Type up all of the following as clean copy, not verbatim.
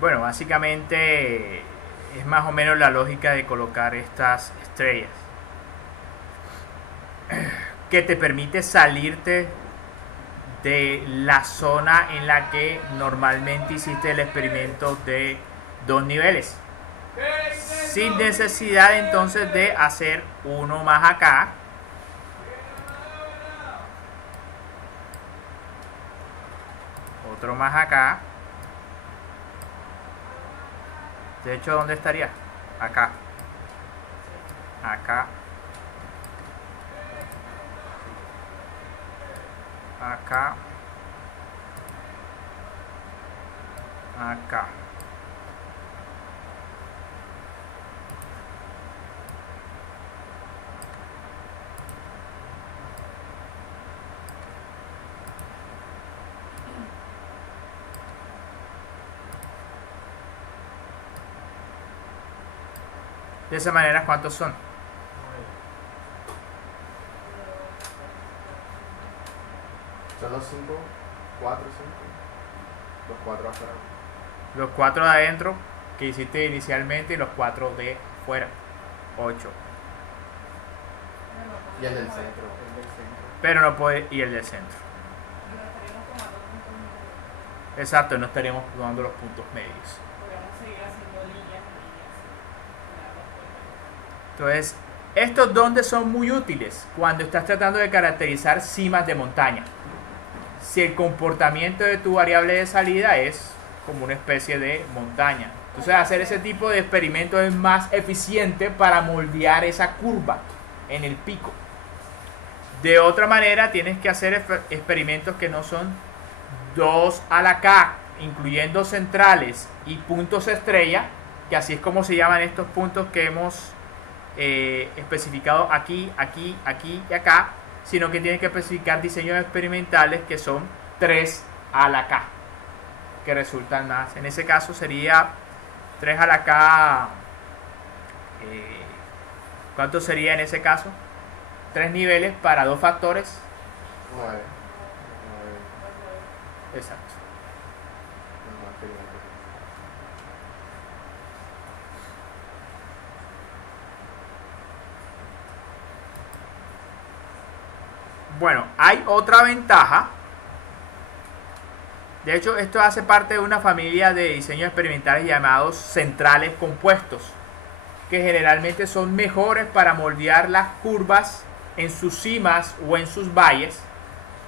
Bueno, básicamente es más o menos la lógica de colocar estas estrellas, que te permite salirte de la zona en la que normalmente hiciste el experimento de dos niveles, sin necesidad entonces de hacer uno más acá, otro más acá. De hecho, ¿dónde estaría? Acá, acá, acá, acá. De esa manera, ¿cuántos son? Son los 5, 4, 5. Los 4 afuera. Los 4 de adentro que hiciste inicialmente y los 4 de fuera. 8. Y el del centro. Pero no puede. Y el del centro. Exacto, no estaríamos tomando los puntos medios. Entonces, estos donde son muy útiles cuando estás tratando de caracterizar cimas de montaña. Si el comportamiento de tu variable de salida es como una especie de montaña. Entonces, hacer ese tipo de experimentos es más eficiente para moldear esa curva en el pico. De otra manera, tienes que hacer experimentos que no son 2 a la K, incluyendo centrales y puntos estrella, que así es como se llaman estos puntos que hemos especificado aquí, aquí, aquí y acá, sino que tienes que especificar diseños experimentales que son 3 a la K, que resultan más. En ese caso sería 3 a la K. ¿Cuánto sería en ese caso? 3 niveles para 2 factores. 9. Exacto. Bueno, hay otra ventaja. De hecho, esto hace parte de una familia de diseños experimentales llamados centrales compuestos, que generalmente son mejores para moldear las curvas en sus cimas o en sus valles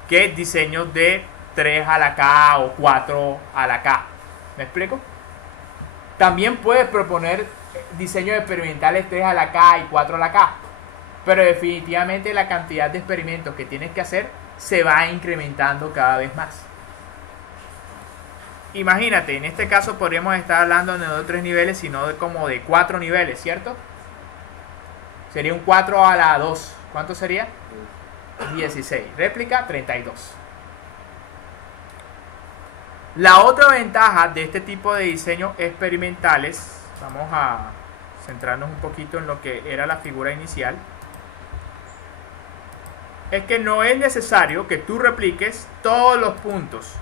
que diseños de 3 a la K o 4 a la K. ¿Me explico? También puedes proponer diseños experimentales 3 a la K y 4 a la K, pero definitivamente la cantidad de experimentos que tienes que hacer se va incrementando cada vez más. Imagínate, en este caso podríamos estar hablando no de 3 niveles, sino de como de 4 niveles, ¿cierto? Sería un 4 a la 2. ¿Cuánto sería? 16. Réplica, 32. La otra ventaja de este tipo de diseños experimentales, vamos a centrarnos un poquito en lo que era la figura inicial, es que no es necesario que tú repliques todos los puntos.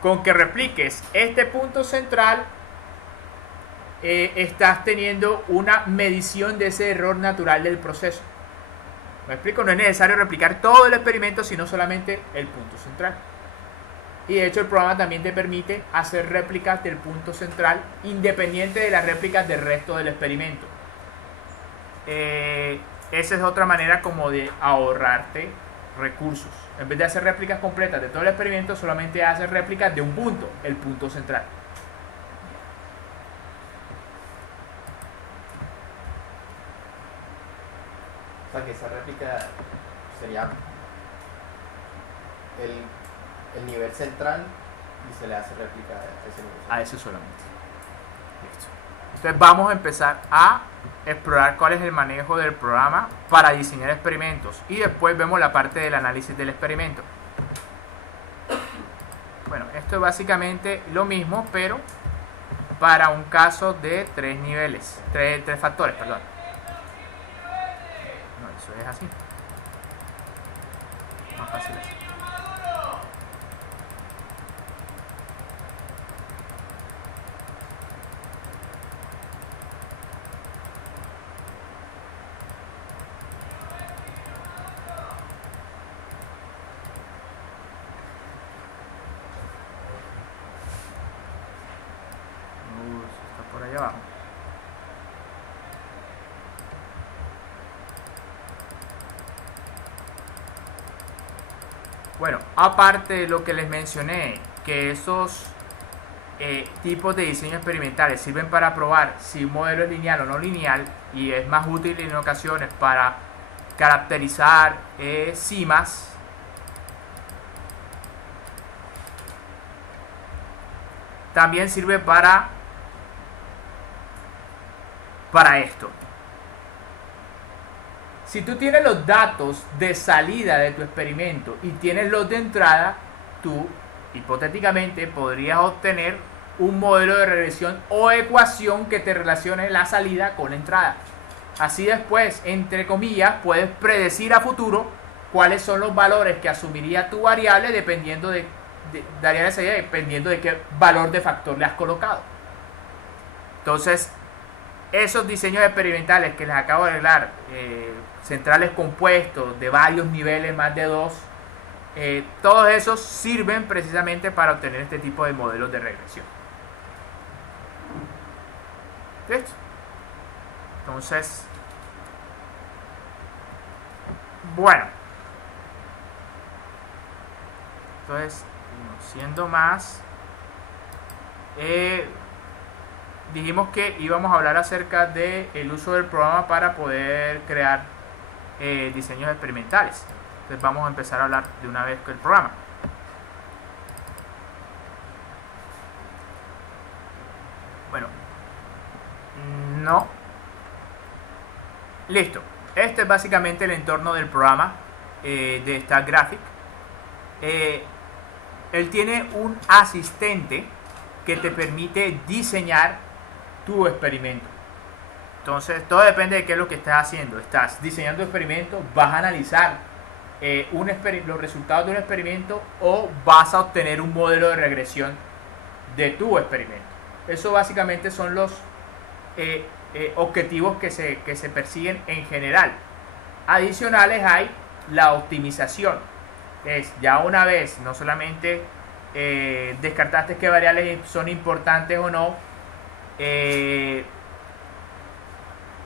Con que repliques este punto central, estás teniendo una medición de ese error natural del proceso. ¿Me explico? No es necesario replicar todo el experimento, sino solamente el punto central. Y de hecho el programa también te permite hacer réplicas del punto central independiente de las réplicas del resto del experimento. Esa es otra manera como de ahorrarte recursos. En vez de hacer réplicas completas de todo el experimento, solamente haces réplicas de un punto, el punto central. O sea que esa réplica sería el nivel central y se le hace réplica a ese nivel central. A ese solamente. Listo. Entonces vamos a empezar a explorar cuál es el manejo del programa para diseñar experimentos y después vemos la parte del análisis del experimento. Bueno, esto es básicamente lo mismo, pero para un caso de 3 niveles, 3 factores, perdón. No, eso es así. Más fácil así. Bueno, aparte de lo que les mencioné, que esos tipos de diseño experimentales sirven para probar si un modelo es lineal o no lineal, y es más útil en ocasiones para caracterizar cimas. También sirve para esto. Si tú tienes los datos de salida de tu experimento y tienes los de entrada, tú hipotéticamente podrías obtener un modelo de regresión o ecuación que te relacione la salida con la entrada. Así después, entre comillas, puedes predecir a futuro cuáles son los valores que asumiría tu variable dependiendo de qué valor de factor le has colocado. Entonces, esos diseños experimentales que les acabo de hablar, centrales compuestos de varios niveles, más de 2, todos esos sirven precisamente para obtener este tipo de modelos de regresión. ¿Listo? Entonces, bueno, entonces, siendo más, dijimos que íbamos a hablar acerca del uso del programa para poder crear diseños experimentales. Entonces vamos a empezar a hablar de una vez con el programa. Bueno, no. Listo. Este es básicamente el entorno del programa de StatGraphic. Él tiene un asistente que te permite diseñar tu experimento. Entonces, todo depende de qué es lo que estás haciendo. Estás diseñando experimentos, vas a analizar los resultados de un experimento o vas a obtener un modelo de regresión de tu experimento. Eso básicamente son los objetivos que se persiguen en general. Adicionales hay la optimización. Es ya una vez, no solamente descartaste qué variables son importantes o no,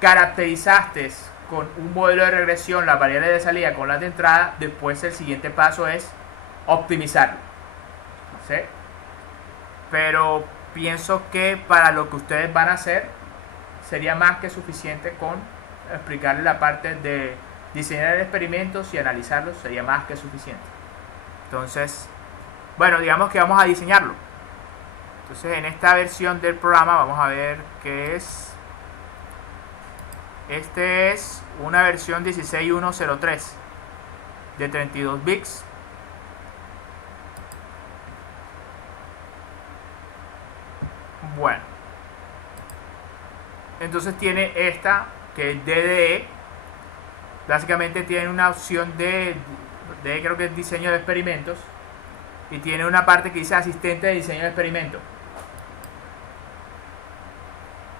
caracterizaste con un modelo de regresión las variables de salida con las de entrada, después el siguiente paso es optimizarlo. ¿Sí? Pero pienso que para lo que ustedes van a hacer sería más que suficiente con explicarles la parte de diseñar experimentos y analizarlos, sería más que suficiente. Entonces, bueno, digamos que vamos a diseñarlo. Entonces, en esta versión del programa vamos a ver qué es. Este es una versión 16.1.03 de 32 bits. Bueno, entonces tiene esta que es DDE. Básicamente tiene una opción de creo que es diseño de experimentos, y tiene una parte que dice asistente de diseño de experimentos.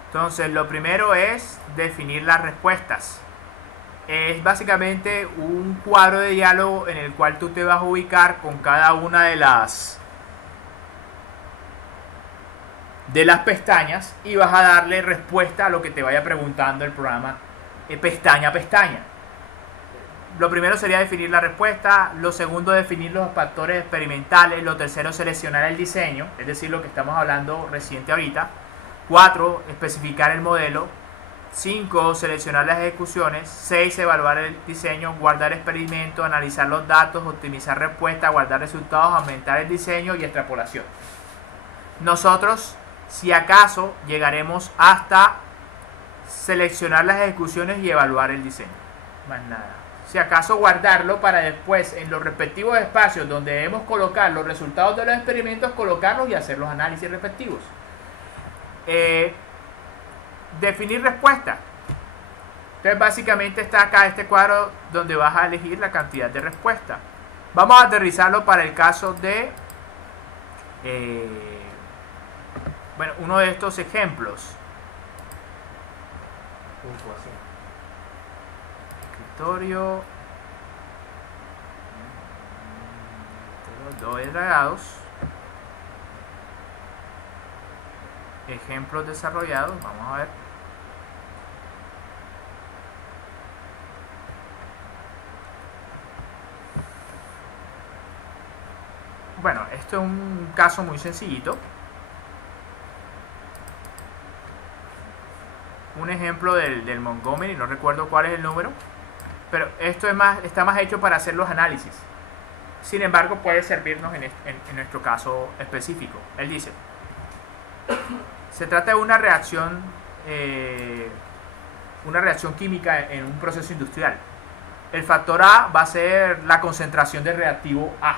Entonces, lo primero es definir las respuestas. Es básicamente un cuadro de diálogo en el cual tú te vas a ubicar con cada una de las pestañas y vas a darle respuesta a lo que te vaya preguntando el programa pestaña a pestaña. Lo primero sería definir la respuesta, lo segundo definir los factores experimentales, lo tercero seleccionar el diseño, es decir, lo que estamos hablando reciente ahorita. 4. Especificar el modelo. 5. Seleccionar las ejecuciones. 6. Evaluar el diseño, guardar experimento, analizar los datos, optimizar respuesta, guardar resultados, aumentar el diseño y extrapolación. Nosotros, si acaso, llegaremos hasta seleccionar las ejecuciones y evaluar el diseño. Más nada. Si acaso guardarlo para después, en los respectivos espacios donde debemos colocar los resultados de los experimentos, colocarlos y hacer los análisis respectivos. Definir respuesta. Entonces básicamente está acá este cuadro donde vas a elegir la cantidad de respuesta. Vamos a aterrizarlo para el caso de bueno, uno de estos ejemplos. Escritorio, dos dragados. Ejemplos desarrollados, vamos a ver. bueno, esto es un caso muy sencillito. Un ejemplo del Montgomery, no recuerdo cuál es el número, pero esto está más hecho para hacer los análisis. Sin embargo, puede servirnos en nuestro caso específico. Él dice, se trata de una reacción química en un proceso industrial. El factor A va a ser la concentración del reactivo A.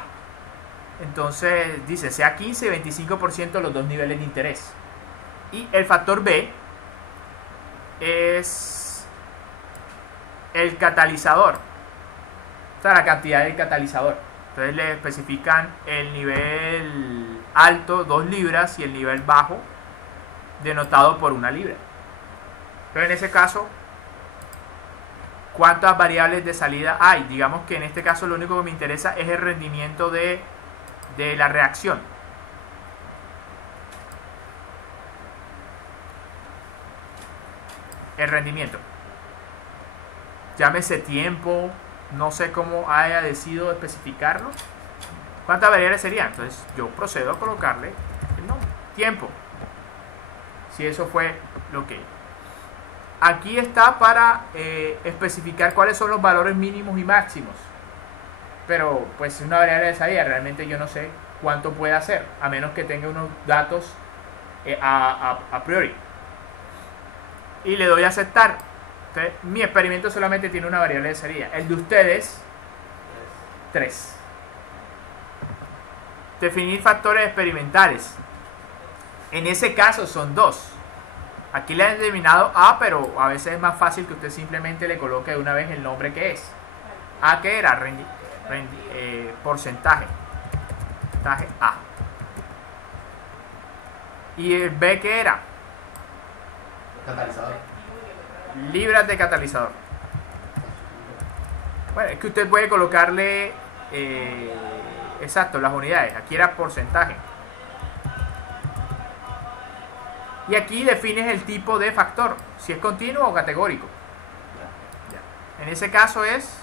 Entonces dice, sea 15 y 25% los dos niveles de interés. Y el factor B es el catalizador, o sea, la cantidad del catalizador. Entonces le especifican el nivel alto, 2 libras, y el nivel bajo, denotado por 1 libra. Entonces en ese caso, ¿cuántas variables de salida hay? Digamos que en este caso lo único que me interesa es el rendimiento de la reacción. El rendimiento. Llámese tiempo, no sé cómo haya decidido especificarlo. ¿Cuántas variables serían? Entonces yo procedo a colocarle el nombre. Tiempo. Si eso fue lo que... Aquí está para especificar cuáles son los valores mínimos y máximos. Pero pues es una variable de salida, realmente yo no sé cuánto puede hacer, a menos que tenga unos datos a priori. Y le doy a aceptar. Entonces, mi experimento solamente tiene una variable de salida. El de ustedes, 3. Definir factores experimentales. En ese caso son 2. Aquí le han denominado A, pero a veces es más fácil que usted simplemente le coloque de una vez el nombre que es. A, que era porcentaje. Porcentaje A. Y el B, que era Catalizador. libras de catalizador. Bueno, es que usted puede colocarle exacto las unidades. Aquí era porcentaje. Y aquí defines el tipo de factor, si es continuo o categórico. Ya. En ese caso es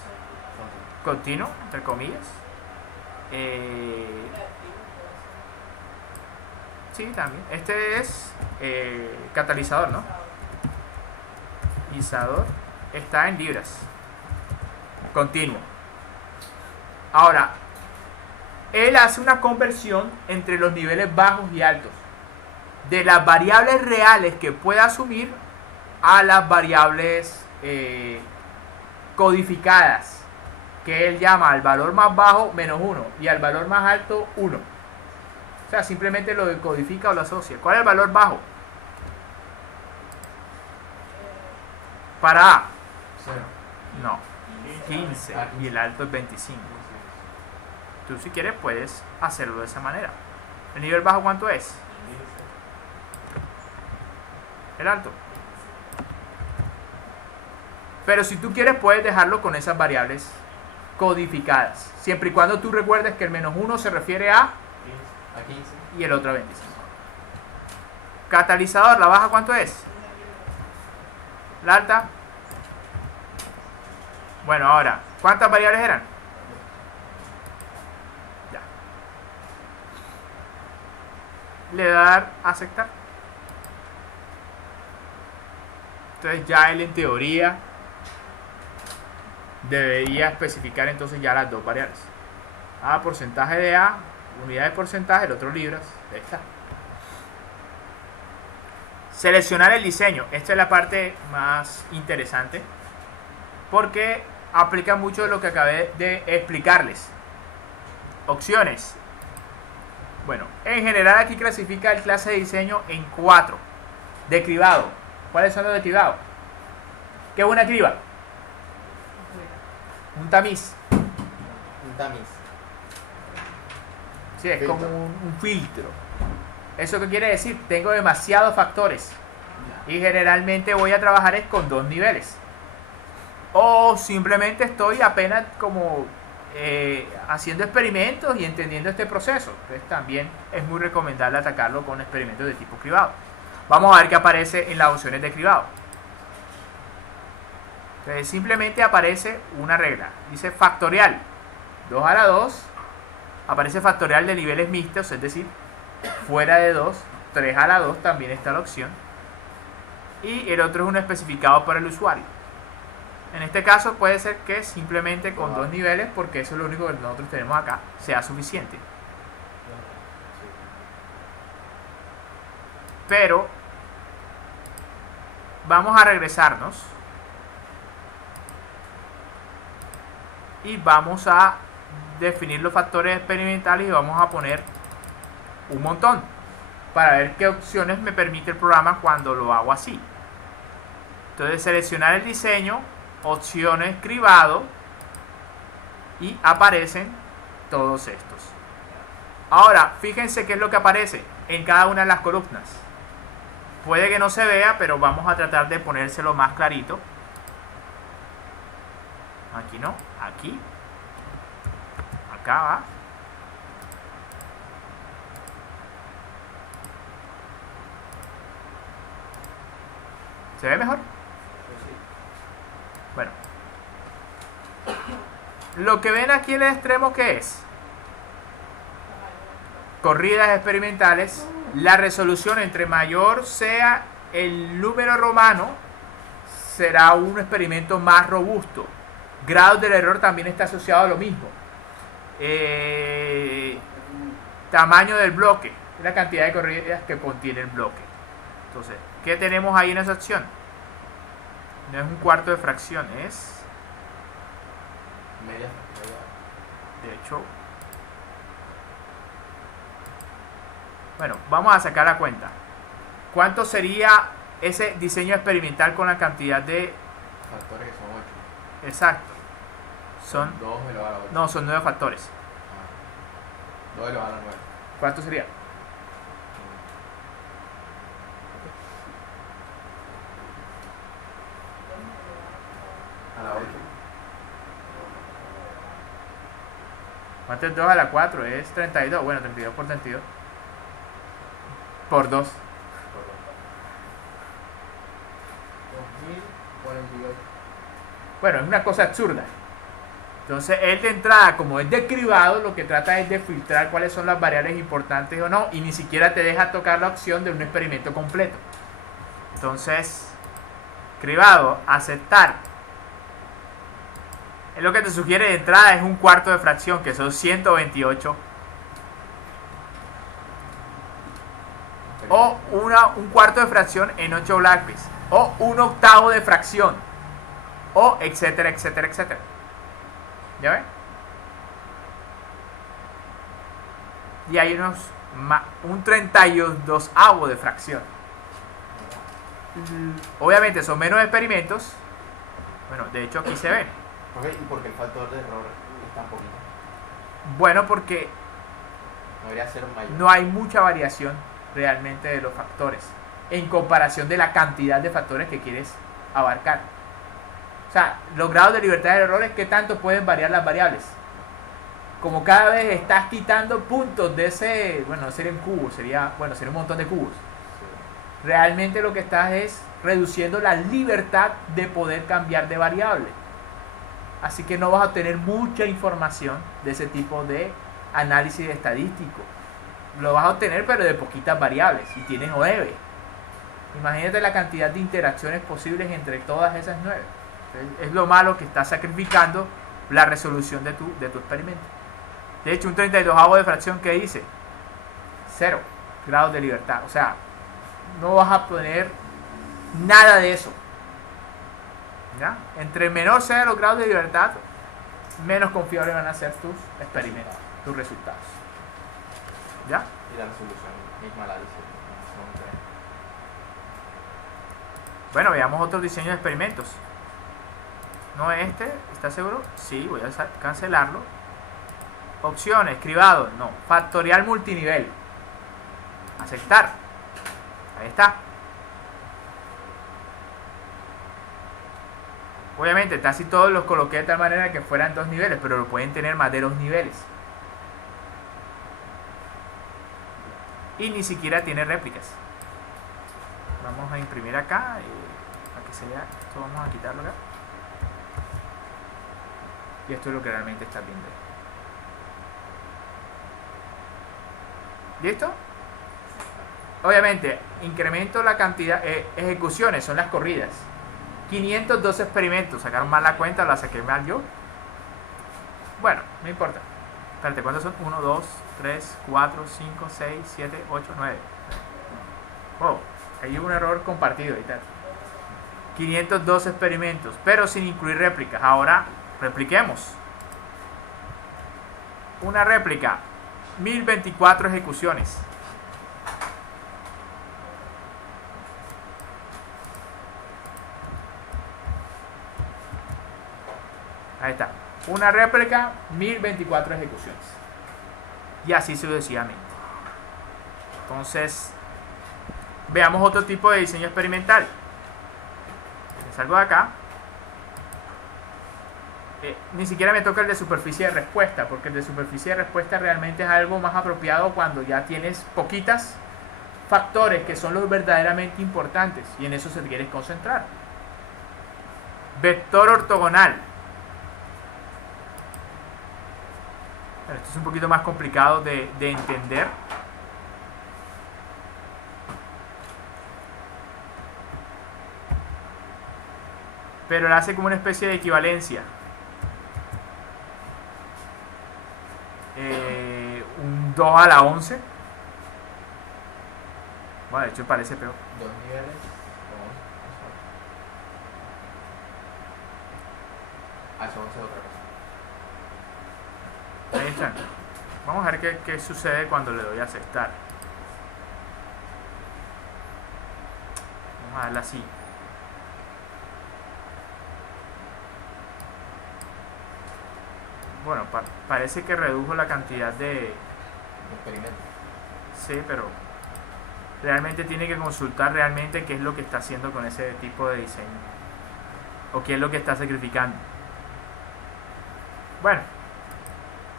continuo, entre comillas. Sí, también. Este es catalizador, ¿no? Catalizador está en libras. Continuo. Ahora, él hace una conversión entre los niveles bajos y altos, de las variables reales que pueda asumir a las variables codificadas, que él llama al valor más bajo menos 1 y al valor más alto 1. O sea, simplemente lo decodifica o lo asocia. ¿Cuál es el valor bajo? Para A. 0. No. 15 y el alto es 25. Tú si quieres puedes hacerlo de esa manera. ¿El nivel bajo cuánto es? El alto. Pero si tú quieres puedes dejarlo con esas variables codificadas, siempre y cuando tú recuerdes que el menos 1 se refiere a 15 y el otro a 25. Catalizador, ¿la baja cuánto es? La alta. Bueno, ahora, ¿cuántas variables eran? Ya. Le voy a dar a aceptar. Entonces ya él en teoría debería especificar entonces ya las dos variables. A, porcentaje de A, unidad de porcentaje, el otro libras. Ahí está. Seleccionar el diseño. Esta es la parte más interesante, porque aplica mucho de lo que acabé de explicarles. Opciones. Bueno, en general aquí clasifica el clase de diseño en 4. De cribado. ¿Cuáles son los de cribado? ¿Qué es una criba? Un tamiz. Un tamiz. Sí, es Filtro. como un filtro. ¿Eso qué quiere decir? Tengo demasiados factores y generalmente voy a trabajar es con 2 niveles. O simplemente estoy apenas como haciendo experimentos y entendiendo este proceso. Entonces también es muy recomendable atacarlo con experimentos de tipo cribado. Vamos a ver qué aparece en las opciones de cribado. Entonces simplemente aparece una regla. Dice factorial. 2 a la 2 Aparece factorial de niveles mixtos, es decir, fuera de 2, 3 a la 2 también está la opción. Y el otro es uno especificado para el usuario. En este caso puede ser que simplemente con 2 niveles, porque eso es lo único que nosotros tenemos acá, sea suficiente. Pero vamos a regresarnos y vamos a definir los factores experimentales y vamos a poner un montón para ver qué opciones me permite el programa cuando lo hago así. Entonces seleccionar el diseño, opciones cribado, y aparecen todos estos. Ahora fíjense qué es lo que aparece en cada una de las columnas. Puede que no se vea, pero vamos a tratar de ponérselo más clarito. Aquí no, aquí, acá va. ¿Se ve mejor? Bueno, lo que ven aquí en el extremo, ¿qué es? Corridas experimentales. La resolución, entre mayor sea el número romano, será un experimento más robusto. Grados del error también está asociado a lo mismo. Tamaño del bloque, la cantidad de corridas que contiene el bloque. Entonces, ¿qué tenemos ahí en esa opción? No es un cuarto de fracción, es Media. de hecho, bueno, vamos a sacar la cuenta. ¿Cuánto sería ese diseño experimental con la cantidad de Factores que son 8. exacto? Son 2 elevado a la 8. no, son 9 factores. 2 elevado a la 9. ¿Cuánto sería? A la 8. ¿Cuánto es 2 a la 4? Es 32. Bueno, 32 por 32. Por 2. 2048. Bueno, es una cosa absurda. Entonces, él de entrada, como es de cribado, lo que trata es de filtrar cuáles son las variables importantes o no, y ni siquiera te deja tocar la opción de un experimento completo. Entonces, cribado, aceptar. Es lo que te sugiere de entrada es un cuarto de fracción, que son 128. O un cuarto de fracción en 8 Blackbees. O un octavo de fracción. O etcétera, etcétera, etcétera. ¿Ya ven? Y hay un 32avo de fracción. Obviamente son menos experimentos. Bueno, de hecho aquí se ven. ¿Y por qué el factor de error es tan poquito? Bueno, porque No debería ser mayor. no hay mucha variación realmente de los factores en comparación de la cantidad de factores que quieres abarcar. O sea, los grados de libertad de errores, ¿qué tanto pueden variar las variables? Como cada vez estás quitando puntos de ese, bueno, no sería en cubos, sería un montón de cubos. Sí. Realmente lo que estás es reduciendo la libertad de poder cambiar de variable. Así que no vas a obtener mucha información de ese tipo de análisis estadístico. Lo vas a obtener, pero de poquitas variables, y tienes 9. Imagínate la cantidad de interacciones posibles entre todas esas 9. Es lo malo, que estás sacrificando la resolución de tu experimento. De hecho, un 32avo de fracción, ¿qué dice? 0 grados de libertad. O sea, no vas a poner nada de eso. ¿Ya? Entre menor sean los grados de libertad, menos confiables van a ser tus experimentos, tus resultados. ¿Ya? Y la resolución misma la dice. Son 3. Bueno, veamos otros diseños de experimentos. ¿No es este? ¿Estás seguro? Sí, voy a cancelarlo. Opciones, cribado, no. Factorial multinivel. Aceptar. Ahí está. Obviamente casi todos los coloqué de tal manera que fueran 2 niveles, pero lo pueden tener más de 2 niveles. Y ni siquiera tiene réplicas. Vamos a imprimir acá, para que se vea. Esto vamos a quitarlo acá. Y esto es lo que realmente está viendo. ¿Listo? Obviamente, incremento la cantidad, ejecuciones, son las corridas. 502 experimentos, ¿sacaron mal la cuenta? ¿La saqué mal yo? Bueno, no importa. Espérate, ¿cuántos son? 1, 2, 3, 4, 5, 6, 7, 8, 9. Oh, hay un error compartido y tal. 502 experimentos, pero sin incluir réplicas. Ahora, repliquemos. Una réplica, 1024 ejecuciones. Ahí está. Una réplica, 1024 ejecuciones. Y así sucesivamente. Entonces, veamos otro tipo de diseño experimental. Salgo de acá. Ni siquiera me toca el de superficie de respuesta, porque el de superficie de respuesta realmente es algo más apropiado cuando ya tienes poquitas factores que son los verdaderamente importantes, y en eso se te quieres concentrar. Vector ortogonal. Pero esto es un poquito más complicado de entender. Pero él hace como una especie de equivalencia. Un 2 a la 11. Bueno, de hecho parece peor. 2 niveles. Eso 11 es otra cosa. Ahí están. Vamos a ver qué sucede cuando le doy a aceptar. Vamos a darle así. Bueno, parece que redujo la cantidad de experimentos. Sí, pero realmente tiene que consultar realmente qué es lo que está haciendo con ese tipo de diseño. O qué es lo que está sacrificando. Bueno.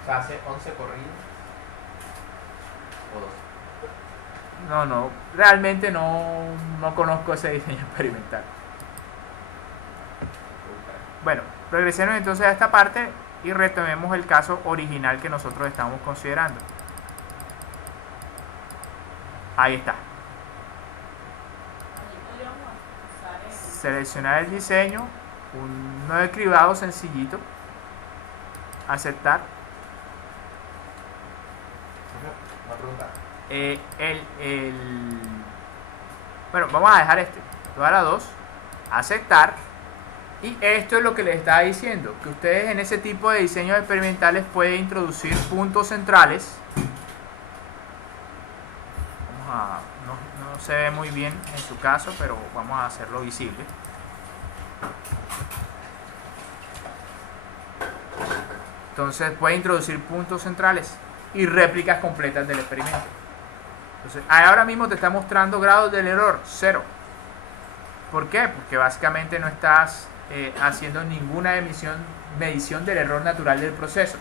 O sea, hace 11 corridas. O 12. No, realmente no conozco ese diseño experimental. Bueno, regresemos entonces a esta parte y retomemos el caso original que nosotros estamos considerando. Ahí está. Seleccionar el diseño, un nuevo cribado sencillito, aceptar. Una pregunta. Bueno, vamos a dejar toda la 2, aceptar, y esto es lo que les estaba diciendo, que ustedes en ese tipo de diseños experimentales pueden introducir puntos centrales. No se ve muy bien en su caso, pero vamos a hacerlo visible. Entonces puede introducir puntos centrales y réplicas completas del experimento. Entonces ahora mismo te está mostrando grados del error 0. ¿Por qué? Porque básicamente no estás haciendo ninguna medición del error natural del proceso.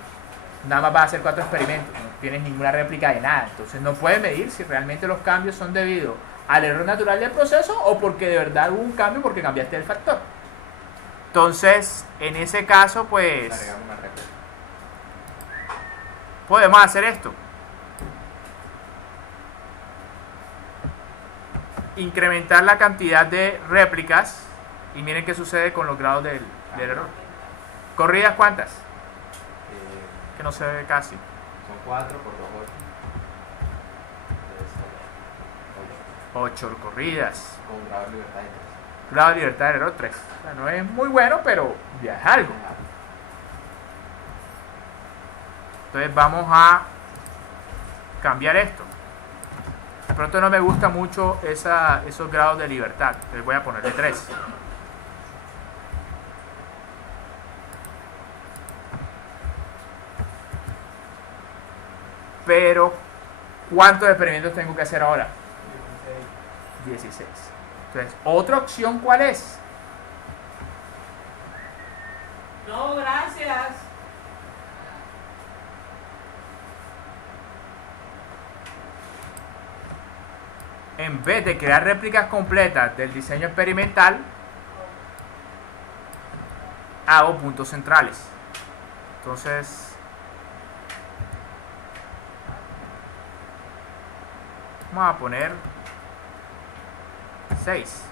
Nada más vas a hacer 4 experimentos, no tienes ninguna réplica de nada. Entonces no puedes medir si realmente los cambios son debido al error natural del proceso o porque de verdad hubo un cambio porque cambiaste el factor. Entonces, en ese caso, pues Agregamos una réplica. podemos hacer esto. Incrementar la cantidad de réplicas y miren qué sucede con los grados del error. ¿Corridas cuántas? Que no se ve casi. Son 4 por 2, 8. 8 corridas. Con un grado de libertad de 3. Grado de libertad del error 3. O sea, no es muy bueno, pero ya es algo. Entonces vamos a cambiar esto. De pronto no me gusta mucho esos grados de libertad. Entonces voy a ponerle 3. Pero, ¿cuántos experimentos tengo que hacer ahora? 16. Entonces, ¿otra opción cuál es? No, gracias. En vez de crear réplicas completas del diseño experimental, hago puntos centrales. Entonces, Vamos a poner 6.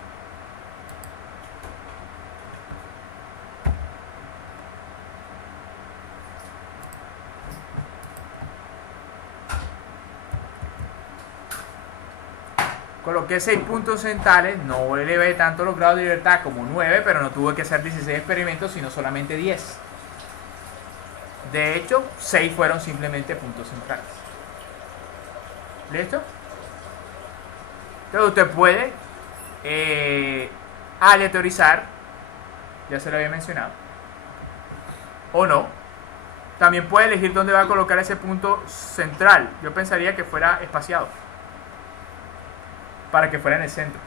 Coloqué 6 puntos centrales, no elevé tanto los grados de libertad como 9, pero no tuve que hacer 16 experimentos, sino solamente 10. De hecho, 6 fueron simplemente puntos centrales. ¿Listo? Entonces usted puede aleatorizar, ya se lo había mencionado, o no. También puede elegir dónde va a colocar ese punto central. Yo pensaría que fuera espaciado, para que fuera en el centro.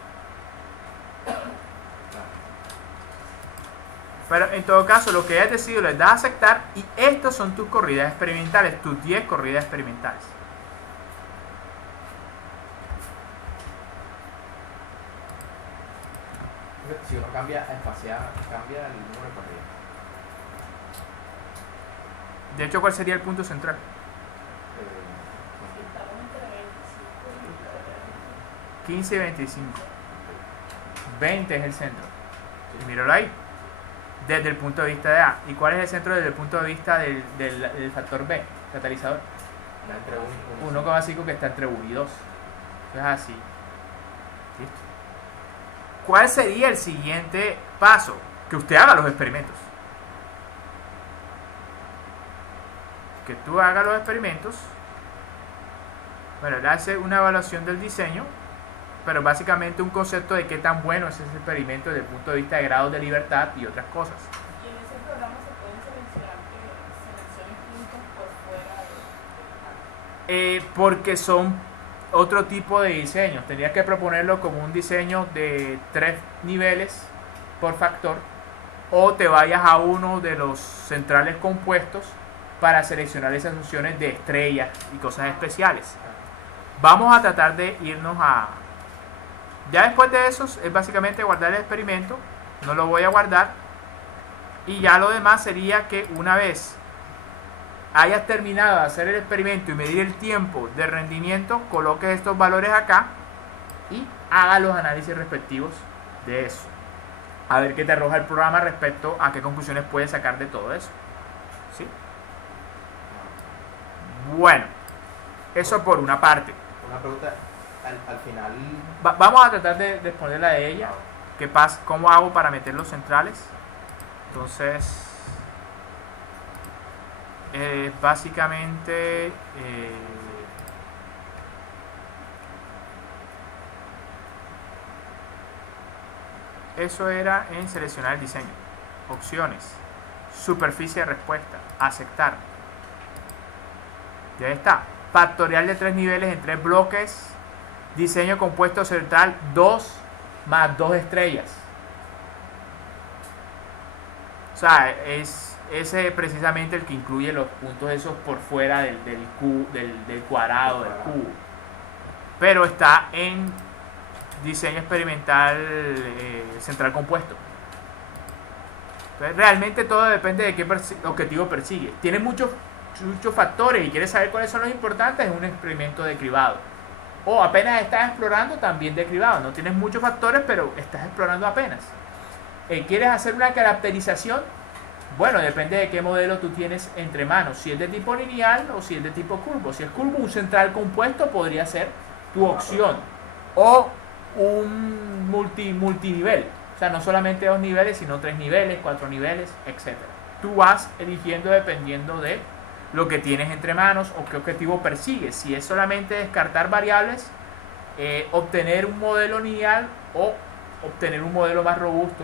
Pero en todo caso, lo que hayas decidido le das a aceptar, y estos son tus corridas experimentales, tus 10 corridas experimentales. Si uno cambia a espaciar, cambia el número de corridas. De hecho, ¿cuál sería el punto central? Estamos entre 25 y 15 y 25. 20 es el centro. Y míralo ahí. Desde el punto de vista de A. ¿Y cuál es el centro desde el punto de vista del factor B, catalizador? Entre 1,5, que está entre 1 y 2. Es así. ¿Listo? ¿Cuál sería el siguiente paso? Que usted haga los experimentos. Que tú hagas los experimentos. Bueno, él hace una evaluación del diseño, pero básicamente un concepto de qué tan bueno es ese experimento desde el punto de vista de grados de libertad y otras cosas. Y en ese programa se pueden seleccionar que selecciones puntos por fuera de Porque son otro tipo de diseños. Tendrías que proponerlo como un diseño de 3 niveles por factor, o te vayas a uno de los centrales compuestos para seleccionar esas funciones de estrellas y cosas especiales. Vamos a tratar de irnos a... Ya después de eso es básicamente guardar el experimento. No lo voy a guardar. Y ya lo demás sería que una vez hayas terminado de hacer el experimento y medir el tiempo de rendimiento, coloques estos valores acá y haga los análisis respectivos de eso. A ver qué te arroja el programa respecto a qué conclusiones puedes sacar de todo eso. ¿Sí? Bueno, eso por una parte. Una pregunta, al final... Vamos a tratar de responderla de ella. ¿Qué pasa? ¿Cómo hago para meter los centrales? Entonces, básicamente... eso era en seleccionar el diseño. Opciones. Superficie de respuesta. Aceptar. Ya está. Factorial de 3 niveles en 3 bloques. Diseño compuesto central 2 más 2 estrellas. O sea, es ese precisamente el que incluye los puntos esos por fuera del cuadrado, del cubo. Pero está en diseño experimental central compuesto. Entonces, realmente todo depende de qué objetivo persigue. Tiene muchos factores y quieres saber cuáles son los importantes, es un experimento de cribado. O apenas estás explorando, también de cribado. No tienes muchos factores, pero estás explorando apenas. ¿Quieres hacer una caracterización? Bueno, depende de qué modelo tú tienes entre manos. Si es de tipo lineal o si es de tipo curvo. Si es curvo, un central compuesto podría ser tu opción. O un multinivel. O sea, no solamente 2 niveles, sino 3 niveles, 4 niveles, etc. Tú vas eligiendo dependiendo de lo que tienes entre manos o qué objetivo persigues. Si es solamente descartar variables, obtener un modelo lineal o obtener un modelo más robusto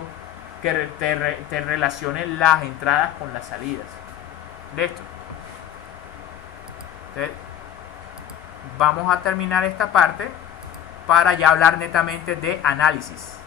que te relacione las entradas con las salidas. Listo. Entonces, vamos a terminar esta parte para ya hablar netamente de análisis.